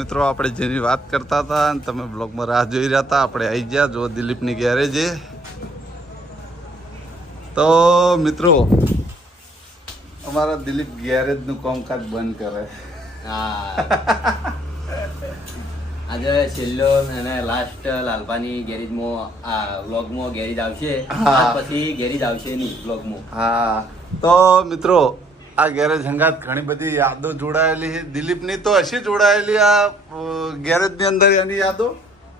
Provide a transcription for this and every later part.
મિત્રો આપણે જેની વાત કરતા હતા અને તમે બ્લોગમાં રાહ જોઈ રહ્યા હતા આપણે આવી ગયા જો દિલીપની ગેરેજે. તો મિત્રો અમારા દિલીપ ગેરેજનું કામકાજ બંધ કરે. હા. આજે છેલ્લો અને લાસ્ટ લાલપાની ગેરેજમાં આ બ્લોગમાં ગેરેજ આવશે. પછી ગેરેજ આવશે નહીં બ્લોગમાં હા. તો મિત્રો આ ગેરેજ હંગાત ઘણી બધી યાદો જોડાયેલી છે. દિલીપની તો હશે જોડાયેલી આ ગેરેજની અંદર એની યાદો.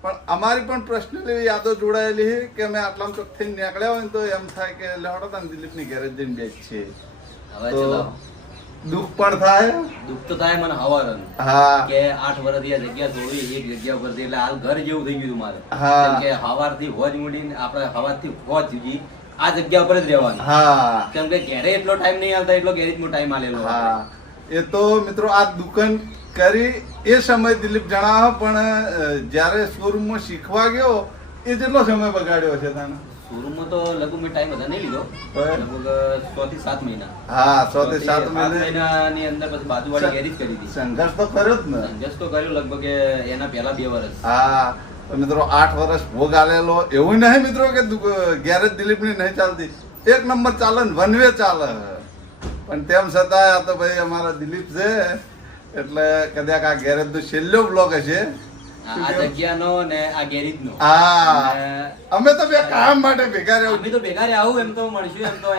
પણ અમારી પણ પર્સનલી એવી યાદો જોડાયેલી છે કે અમે આટલા ચોખ્ખી નીકળ્યા હોય ને તો એમ થાય કે લેવડો તાન દિલીપની ગેરેજ જઈને બેચ છે તો દુઃખ પણ થાય? દુઃખ તો થાય મને હવાર. હા. કે આઠ વર્ષથી આ જગ્યા છોડી એક જગ્યા પરથી એટલે હાલ ઘર જેવું થઈ ગયું મારે. હા. કે હવારથી હોજ મૂડીને આપણે હવારથી હોજ સુધી આ જગ્યા ઉપર જ રહેવાનું. હા. કેમ કે ઘેરે એટલો ટાઈમ નહીં આવતા એટલો ગેરેજમાં ટાઈમ આલેલો હા. એ તો મિત્રો આ દુકાન કરી એ સમય દિલીપ જણાવો પણ જ્યારે શોરૂમમાં શીખવા ગયો એ જેટલો સમય બગાડ્યો છે તને? શોરૂમમાં તો લગભગ મેં ટાઈમ વધારે નહીં લીધો. લગભગ છ થી સાત મહિના. હા સો થી સાત મહિના. મહિનાની અંદર પછી બાજુવાળી ગેરેજ કરી હતી સંઘર્ષ તો કર્યો જ ને. સંઘર્ષ તો કર્યો લગભગ એના પહેલા બે વર્ષ હા. મિત્રો આઠ વર્ષ ભોગ આલેલો એવું નહીં મિત્રો કે ગેરેજ દિલીપની નહીં ચાલતી. એક નંબર ચાલે ને વન વે ચાલે. પણ તેમ છતાં આ તો ભાઈ અમારા દિલીપ છે. એટલે કદાચ આ ગેરેજ નો છેલ્લો બ્લોક હશે. આ આ જગ્યાનો ને આ ગેરેજનો. હા. અમે તો બે કામ માટે ભેગા રહ્યો અમે તો ભેગા રહ્યા આવું એમ તો મળશું એમ તો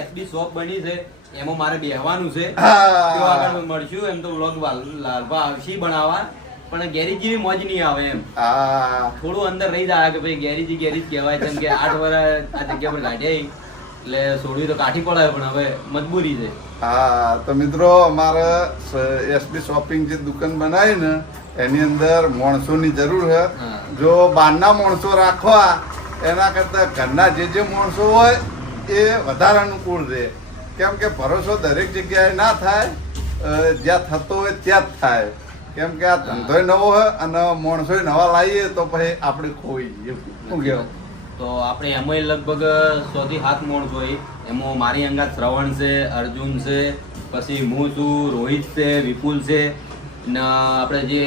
એસબી શોપ બની છે એમાં મારે બેહવાનું છે. આગળ મળશું એમ તો વ્લોગ લાલભા આવશે બનાવવા પણ ગેરેજ જેવી મોજ નહીં આવે એમ. હા. થોડું અંદર રહી જાય કે ભાઈ ગેરેજ ગેરેજ કહેવાય કેમ કે આઠ વર્ષ આ જગ્યા પર કાઢ્યા. એટલે છોડવી તો કાઠી પડાય પણ હવે મજબૂરી છે. હા તો મિત્રો અમારે એસબી શોપિંગ જે દુકાન બનાવી ને એની અંદર માણસોની જરૂર છે. જો બહારના માણસો રાખવા એના કરતા ઘરના જે જે માણસો હોય એ વધારે અનુકૂળ રહે. કેમ કે ભરોસો દરેક જગ્યાએ ના થાય જ્યાં થતો હોય ત્યાં જ થાય. કેમ કે આ ધંધોય નવો હોય અને માણસો નવા લાવીએ તો પછી આપણે ખોઈ શું કહેવાય તો આપણે એમાંય લગભગ સો થી હાથ મોણ હોય એમાં મારી અંગાત શ્રવણ છે અર્જુન છે પછી હું છું રોહિત છે વિપુલ છે. ને આપણે જે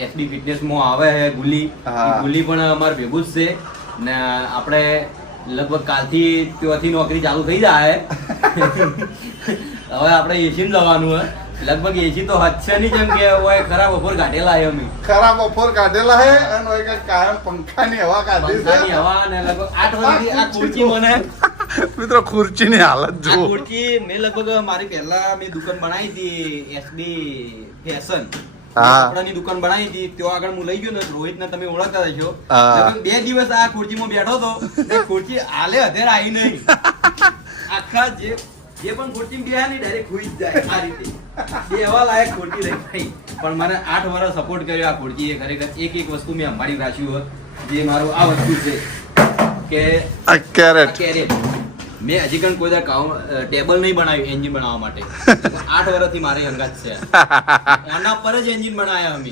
એસબી ફિટનેસમાં આવે છે ગુલી ગુલી પણ અમારે ભેગું જ છે. ને આપણે લગભગ કાલથી ત્યાંથી નોકરી ચાલુ થઈ જાય. હવે આપણે એસી જવાનું હે. લગભગ એસી તો નહીં જેમ કે હોય ખરાબ ઓફર કાઢેલા હે અમે. ખરાબ ઓફર કાઢેલા હે અને હોય કે કાયમ પંખાની હવા કાઢી પંખાની છે હવા ને લગભગ આઠ વર્ષથી આ ખુરચી મને મિત્રો ખુરચીની હાલત આ ખુરચી મે લગભગ મારી પહેલા મે દુકાન બનાવી હતી એસબી ફેશન. કપડાની દુકાન બનાવી હતી ત્યાં આગળ હું લઈ ગયો ને રોહિત ને તમે ઓળખતા હશો. બે દિવસ આ ખુરચીમાં બેઠો હતો. ને ખુરચી હાલે અધેર આવી નહીં. આખા જે જે પણ ખોટી બેહ્યા ને ડાયરેક્ટ ખુઈ જ જાય આ રીતે. બેહવા લાયક ખોટી રહી. ભાઈ પણ મને આઠ વર્ષ સપોર્ટ કર્યો આ ખુરચી ખરેખર. એક એક વસ્તુ મેં અંબાડી રાખ્યું હોત જે મારું આ વસ્તુ છે કે કેરેટ. કેરેટ. મેં હજી કણ કોઈ ટેબલ નહીં બનાવ્યું એન્જિન બનાવવા માટે. આઠ વર્ષથી મારી હંગાત છે. એના પર જ એન્જિન બનાવ્યા અમે.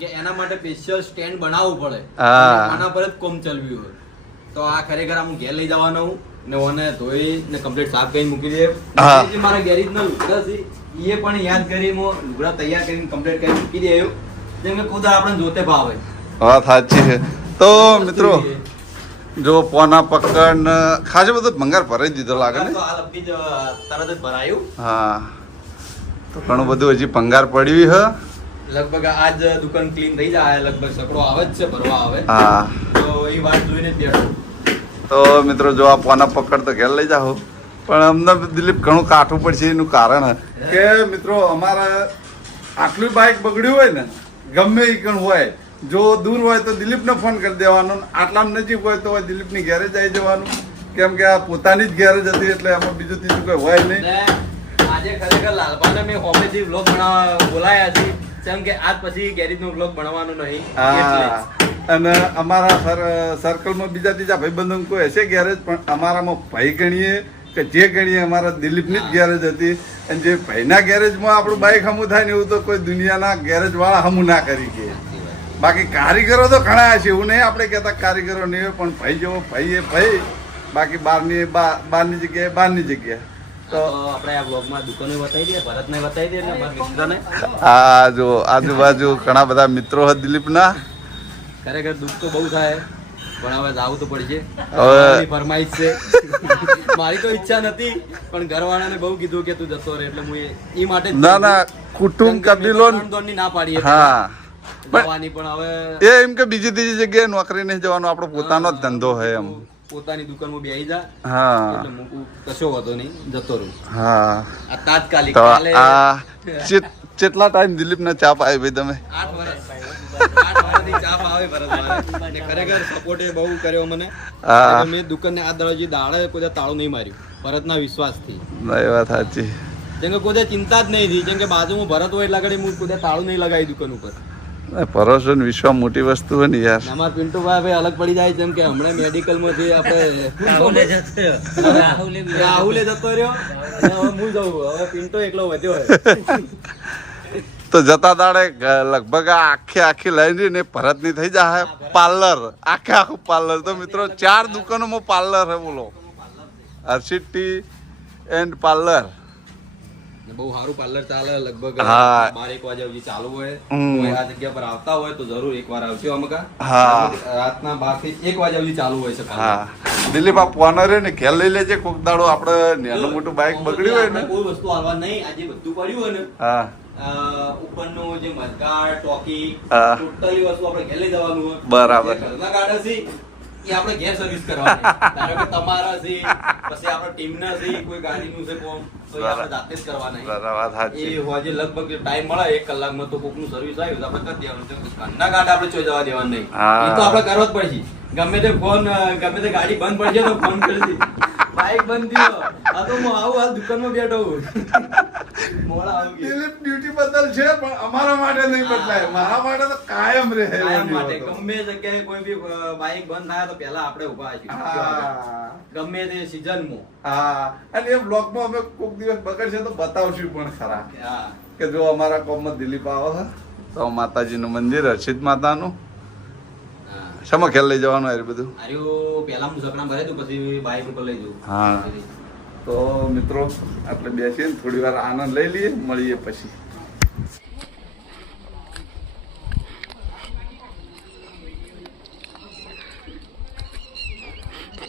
કે એના માટે સ્પેશિયલ સ્ટેન્ડ બનાવવું પડે. આના પર જ કોમ ચલવ્યું હોય તો આ ખરેખર આમ હું ઘેર લઈ જવાનો હું. ને ઓને ધોઈ ને કમ્પ્લીટ સાફ કરીને મૂકી દે મારા ગેરેજ નો લુગડા છે. એ પણ યાદ કરી મો લુગડા તૈયાર કરીને કમ્પ્લીટ કરીને મૂકી દે આવ્યો જેમ કે ખુદ આપણે જોતે ભાવે હા સાચી છે. તો મિત્રો જો પોના પકડ ખાસું બધું ભંગાર ભરાઈ દીધો લાગે ને? આ તરત જ ભરાયું. હા. તો ઘણું બધું હજી ભંગાર પડ્યું હ. લગભગ આજ દુકાન ક્લીન થઈ જાય લગભગ સકડો આવે જ છે ભરવા આવે. હા. તો એ વાત જોઈને જ બેઠો. તો મિત્રો જો આ પોના પકડ તો ઘેર લઈ જાઓ. પણ અમને દિલીપ ઘણું કાઠું પડશે એનું કારણ કે મિત્રો અમારા આટલું બાઇક બગડ્યું હોય ને ગમે એ કણ હોય જો દૂર હોય તો દિલીપને ફોન કરી દેવાનો આટલા નજીક હોય તો દિલીપની ગેરેજ આવી જવાનું. કેમ કે આ પોતાની જ ગેરેજ હતી એટલે એમાં બીજું ત્રીજું કોઈ હોય નહીં. આજે ખરેખર લાલપાને મેં હોમેથી વ્લોગ બનાવવા બોલાયા છે. કેમ કે આજ પછી ગેરેજ નો વ્લોગ બનાવવાનો નહીં. અને અમારા સર- સર્કલમાં બીજા ત્રીજા ભાઈબંધો કોઈ હશે ગેરેજ પણ અમારામાં ભાઈ ગણીએ કે જે ગણીએ અમારા દિલીપની જ ગેરેજ હતી. અને જે ભાઈના ગેરેજમાં આપણું બાઇક હમું થાય ને એવું તો કોઈ દુનિયાના ગેરેજવાળા હમું ના કરી કે. બાકી કારીગરો તો ઘણા છે એવું નહીં આપણે કહેતા કારીગરો નહીં હોય પણ ભાઈ જેવો ભાઈ એ ભાઈ બાકી બહારની બહારની જગ્યાએ બહારની જગ્યાએ. તો આપણે આ બ્લોગમાં દુકાને બતાવી દઈએ ભરતને બતાવી દઈએ ને અમારા આ જો આજુબાજુ ઘણા બધા મિત્રો છે દિલીપના. ખરેખર દુઃખ તો બહુ થાય પણ હવે જાવું તો પડશે. ફરમાઈશ છે. મારી તો ઈચ્છા નથી પણ ઘરવાળાને બહુ કીધું કે તું જતો રહે એટલે હું એ- માટે ના ના કુટુંબ કબીલો ના પાડી હા. પણ હવે એ એમ કે બીજી ત્રીજી જગ્યાએ નોકરી નહીં જવાનો આપણો પોતાનો જ ધંધો હોય એમ. પોતાની દુકાનમાં બેસી જા. હા. એટલે મૂકું કશો વાંધો નહીં જતો રહું. હા. આ તાત્કાલિક કાલે કેટલા ટાઈમ દિલીપને ચા પાય ભાઈ તમે? આઠ વર્ષ. ખરેખર સપોર્ટ બહુ કર્યો મને. મેં દુકાનને આ દરવાજે દાડે કોઈ તાળું નહીં માર્યું. ભરતના વિશ્વાસથી. વાત સાચી. જેમ કે કોઈ ચિંતા જ નહીં થઈ. જેમ કે બાજુમાં ભરત હોય એટલા ઘડી હું કોઈ તાળું નહીં લગાવી દુકાન ઉપર. પરોસો વિશ્વ મોટી વસ્તુ હોય ને યાર. અમારા પિન્ટુભાઈ ભાઈ અલગ પડી જાય. જેમ કે હમણાં મેડિકલમાંથી આપણે રાહુલે જતો રહ્યો હવે હું જવું હવે પિન્ટો એકલો વધ્યો હોય. તો જતા દાડે લગભગ આ આખી આખી લાઈન ને ભરતની થઈ જાય પાર્લર. આખે આખું પાર્લર. તો મિત્રો ચાર દુકાનોમાં પાર્લર હે બોલો. હર્ષિત એન્ડ પાર્લર ને બહુ સારું પાર્લર ચાલે લગભગ હા. બાર એક વાગ્યા સુધી ચાલુ હોય. કોઈ આ જગ્યા પર આવતા હોય તો જરૂર એકવાર આવજો અમકા હા. રાતના બારથી એક વાગ્યા સુધી ચાલુ હોય છે હા. દિલીપ આ પોનરે ને ઘેર લઈ લેજે કોક દાડો. આપણે નાનું મોટું બાઇક બગડ્યું હોય ને. કોઈ વસ્તુ હાલવા નહીં. આજે બધું પડ્યું હોય ને. હા. ઉપરનું જે મધગાડ ટોકી ટોટલી વસ્તુ આપણે ઘેર લઈ જવાનું હોય. બરાબર. ઘરના ગાડા છે એ આપણે ઘેર સર્વિસ કરવાની. ધારો કે તમારા છે પછી આપણે ટીમના છે કોઈ ગાડીનું છે કોમ તો આપણે જાતે જ કરવાના. બરાબર સાચી. એ હોજે લગભગ ટાઈમ મળે એક કલાકમાં તો કોકનું સર્વિસ આવ્યું તો આપણે કરી દેવાનું. ઘરના ગાડા આપણે ચોઈ જવા દેવાનું નહીં. એ તો આપણે કરવો જ પડશે. ગમે તે ફોન ગમે તે ગાડી બંધ પડશે તો ફોન બંધ થયો. આ તો હું આવું આ દુકાનમાં બેઠો હું મોડા આવી દિલીપ ડ્યુટી બદલ છે પણ અમારા માટે નહીં બદલાય. મારા માટે તો કાયમ રહે કાયમ માટે. ગમે જગ્યાએ કોઈ બી બાઈક બંધ થાય તો પહેલા આપણે ઊભા છીએ ગમે તે સિઝનમાં હા. અને એ બ્લોગમાં અમે કોક દિવસ બગડશે તો બતાવશું પણ ખરા. કે જો અમારા કોમમાં દિલીપ આવે તો માતાજીનું મંદિર હર્ષિત માતાનું. નું શેમાં ખેલ લઈ જવાનું આ બધું? આર્યું પહેલા હું સપના ભરે તું પછી બાઈક ઉપર લઈ જઉં હા. તો મિત્રો આપણે બેસીને થોડી વાર આનંદ લઈ લઈએ મળીએ પછી.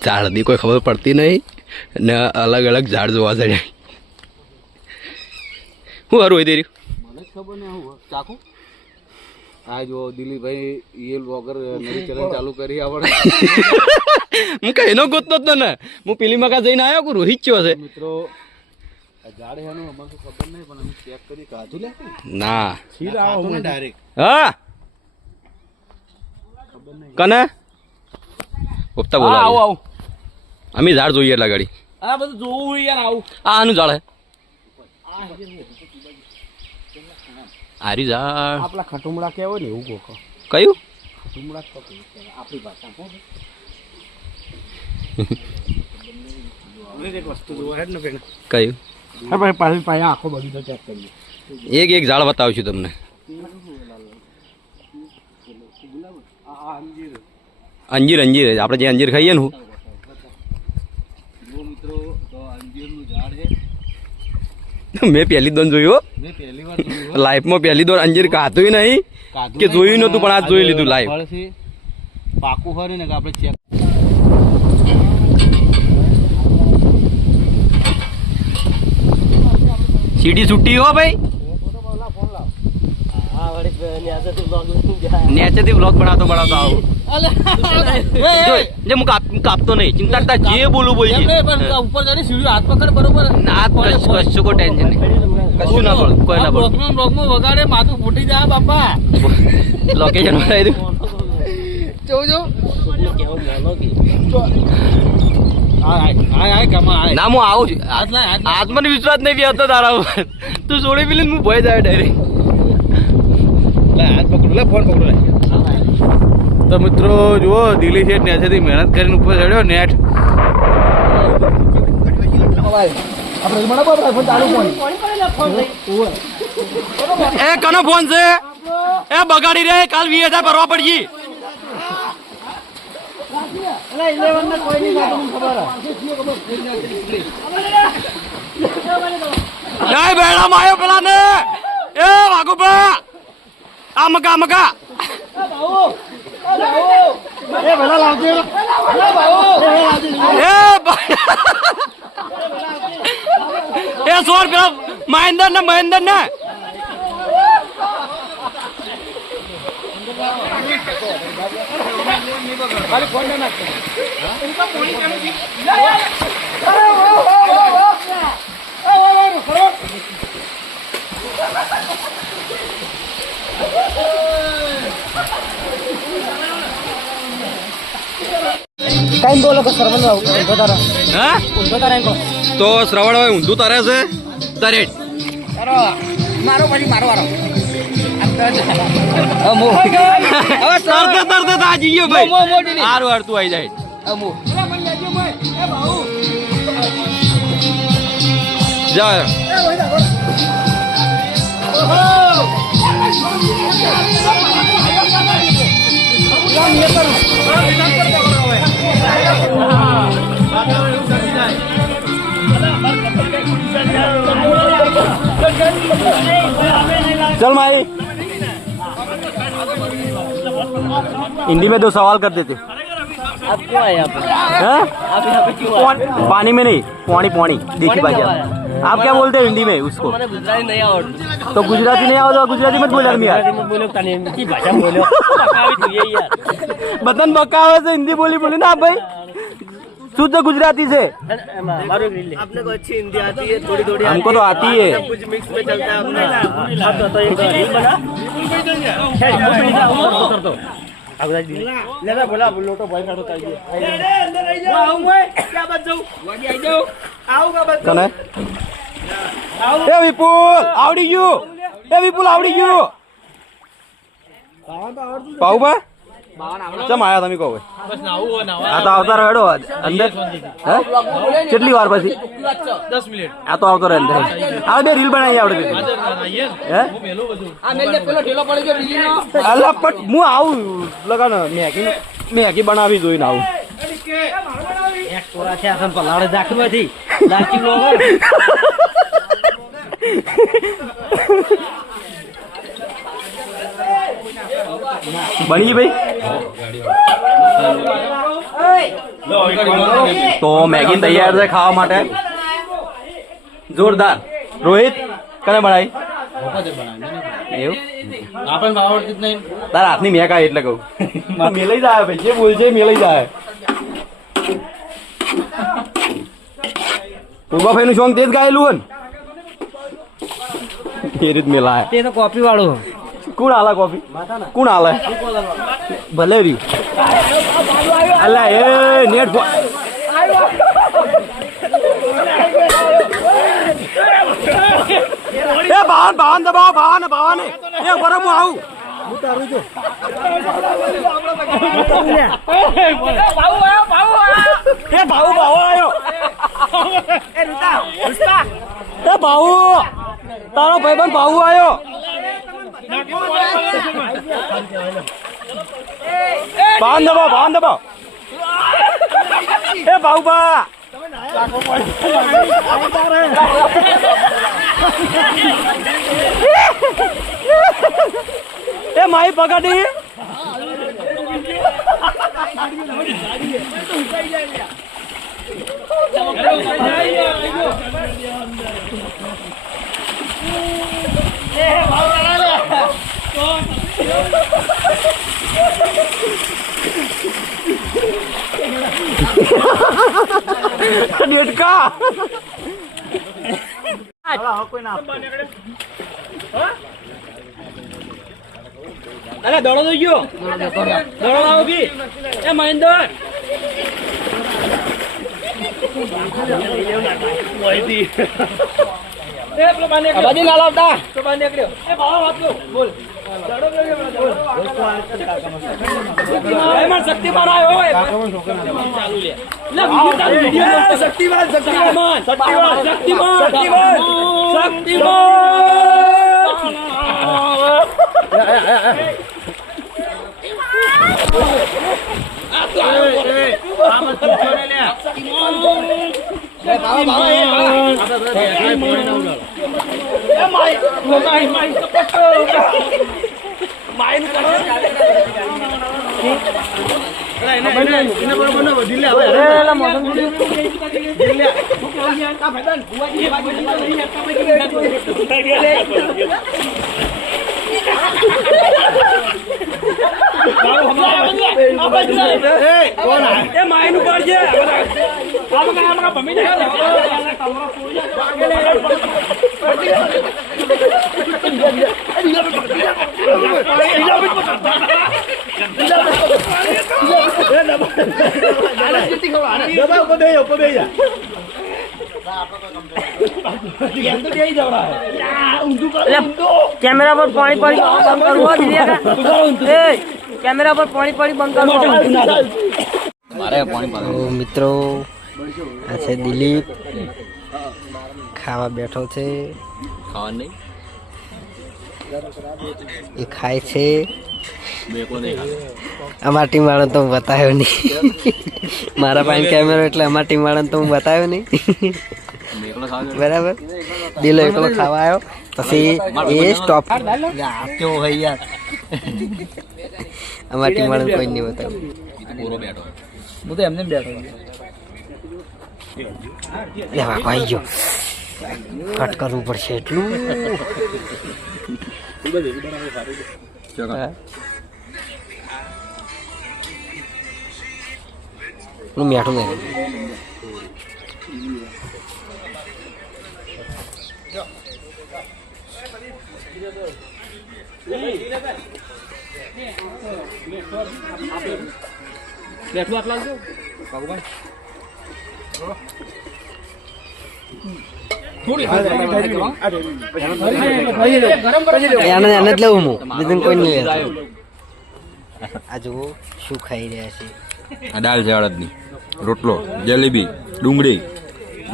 ઝાડની કોઈ ખબર પડતી નહીં ને અલગ અલગ ઝાડ જોવા જાય શું હારું હોય તેરી? ખબર ને ચાકુ? આ જો દિલીપભાઈ એ વગર નવી ચેનલ ચાલુ કરી આવડે. હું કઈનો ગોતતો જ ને હું પેલી મકા જઈને આવ્યો કે રોહિત ચો છે. મિત્રો આ એનું અમારે ખબર નહીં પણ અમે ચેક કરી કાઢું લે ના. છીલ આવો ને ડાયરેક્ટ હા. કને? ગુપ્તા બોલો આવો આવો. અમે ઝાડ જોઈએ એટલા ગાડી. આ બધું જોવું યાર આવું. આ આનું ઝાડ હે આરી ઝાડ આપણા ખટુમડા કહેવાય ને એવું કોકો કયું? ખટુમડા તો. આપણી બેન કયું? ભાઈ પાછી પાછી આખો બગીચો ચેક કરીએ એક એક ઝાડ બતાવશું તમને. આ આ અંજીર અંજીર અંજીર. આપણે જે અંજીર ખાઈએ ને હું જો મિત્રો તો અંજીરનું ઝાડ છે મેં પહેલી દોન જોયું લાઈફમાં પહેલી દોર અંજીર કાતું નહીં કે જોયું નહોતું પણ આજ જોઈ લીધું લાઈફ. પાકું ખરી ને કે આપણે ચેક સીડી છૂટી હો ભાઈ. નેચેથી બ્લોગ બનાવતો બનાવતો આવો. જો, હું કાપતો નહીં. ચિંતા તાર જે બોલું બોલજે. એમ નહીં, પણ ઉપર જઈને સીડીઓ હાથ પકડ બરોબર. ના કશું કોઈ ટેન્શન નહીં. કશું ના પડે કોઈ ના પડે બ્લોકમાં બ્લોકમાં વગાડે માથું ફૂટી જાય બાપા. લોકેશન બનાવી દઉં. જોજો. ના હું આવું છું. નહીં બેસતો તારા ઉપર. તું છોડી પેલી હું ભય જાય ડાયરેક્ટ લે ફોન પકડો તો મિત્રો, જુઓ, દિલ્હી છે નેસેથી મહેનત કરીને ઉપર ચડ્યો, નેટ. એ, કનો ફોન છે? એ, બગાડી રે કાલ વી હજાર ભરવા પડશે. જાય બેડા આવ્યો પેલા ને એ, વાઘુભા. આ મગા મગા. એ સોર પેલા મહેન્દર ને મહેન્દર ને હા? તો શ્રવણ ભાઈ ઊંધું તારે છે? તરેટ તરતે તરતે તો આ જઈએ ભાઈ. હારું હારું તું આવી જાય. જા. चल माई। हिंदी में दो सवाल कर देते। आप? क्यों आए यहाँ पे? आप पानी- में नहीं पानी पानी देखी बाजी आप आप क्या बोलते हो हिंदी में उसको મને ગુજરાતી નહીં આવડતું तो गुजराती नहीं आओ तो गुजराती मत बोले आदमी यार ગુજરાતીમાં બોલ્યો તને એમની ભાષા બોલ્યો બકાવી જોઈએ યાર बतन बक्का हुआ से हिंदी बोली बोली ना आप भाई शुद्ध गुजराती से અને એમાં મારું એક રીલ આપને को अच्छी हिंदी आती है थोड़ी थोड़ी हमको तो आती है कुछ मिक्स में चलता है अपना अब तो, આ બધા દીલા લેલા બોલા લોટો ભાઈ કાઢો કરી દે. અંદર આવી જાવ આવું હોય? ક્યાં બાદ જાવ વાડી આવી જાવ આવું કા બાદ કને એ વિપુલ આવડી ગયું. એ વિપુલ આવડી ગયું. પાવા તો આવડતું પાઉ ચમ તમે કહો આ તો આવતા રહેડો કેટલી વાર પછી? આ તો આવતો રહે અંદર. આ બે બનાવી આવડે અલા પણ હું આવું લગાને મેગી મેગી બનાવી જોઈને આવું. પલાડે દાખલો નથી બની ભાઈ? તો મેગી તૈયાર છે ખાવા માટે. જોરદાર. રોહિત કને બનાવી? એવું? તારા હાથની મેં કાંઈ એટલે કહું. મેલાઈ જાય ભાઈ. જે બોલશે છે મેલાઈ જાય. પૂર્વાભાઈ નું સોંગ તે જ ગાયેલું ને? એ રીત મેલાય. તે તો કોપી વાળું કોણ આલા કોફી? કોણ આલે? ભલે રી અલા એ નેટ એ ભાવન ભાવન દબાવ ભાવન ભાવન એ બરો હું આવું. એ ભાઉ ભાઉ આવ્યો એ ભાઉ. તારો ભાઈબંધ ભાઉ આવ્યો ભાન દબાવ બાંધ દબાવ એ બાઉબા. એ માઈ પગાડી. ડેટકા અરે દોડો તો ગયો. દોડો આવો બી એ મહેન્દર. એ ભાવ વાત લો. બોલ. શક્તિમાન આવ્યો શક્તિમાન શક્તિમાન શક્તિમાન શક્તિમાન શક્તિમાન શક્તિમાન. એ માયનું કરજે આમાં કાંઈ આમાં ભમી જાય કેમેરા પર પાણી પાણી બંધ કરવું હોય દિવ્યા એ કેમેરા પર પાણી પાણી બંધ કરવું. તો મિત્રો આ છે દિલીપ. ખાવા બેઠો છે. એ ખાય છે. અમારા ટીમ વાળો તો હું બતાવ્યો નહીં. મારા પાસે કેમેરો એટલે અમારા ટીમ વાળો તો હું બતાવ્યો નહીં. બરાબર? દિલો એકલો ખાવા આવ્યો. પછી એ સ્ટોપ કેવો હોય યાર. અમારા ટીમ વાળો કોઈ નહીં બતાવ્યું. હું તો એમને બેઠો. લેવા આવી ગયો. કટ કરવું પડશે એટલું હા. મેઠું નહીં બેઠું આટલા એને એને લેવું હું બીજું કોઈ નહીં. આ જુઓ શું ખાઈ રહ્યા છે. આ દાળ છે અડદની. રોટલો જલેબી ડુંગળી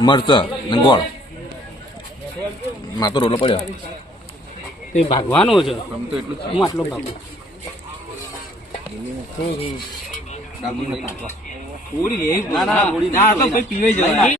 મરચા ને ગોળ. માં તો રોટલો પડ્યો. તે ભાગવાનો છે. હું આટલો ભાગું? ના ના ના તો કોઈ પીવાઈ જવાય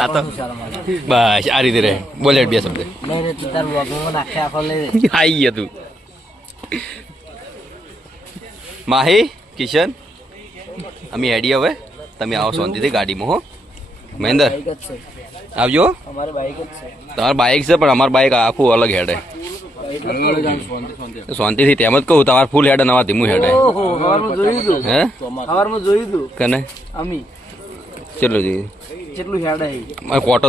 આ તો બસ આ રીતે રહે. બોલે બે શબ્દ. રે. આઈ ગયા તું. માહી કિશન અમે હેડી હવે. તમે આવો શાંતિથી ગાડીમાં હો. મહેન્દર આવજો. તમારી બાઇક છે પણ અમારી બાઇક આખું અલગ હેડે. શાંતિથી તેમ જ કહું તમારે ફૂલ હેડે નવા ધીમું હેડે. હે? કને? અમી. ચલો જોઈએ કેટલું હેડ. કોટો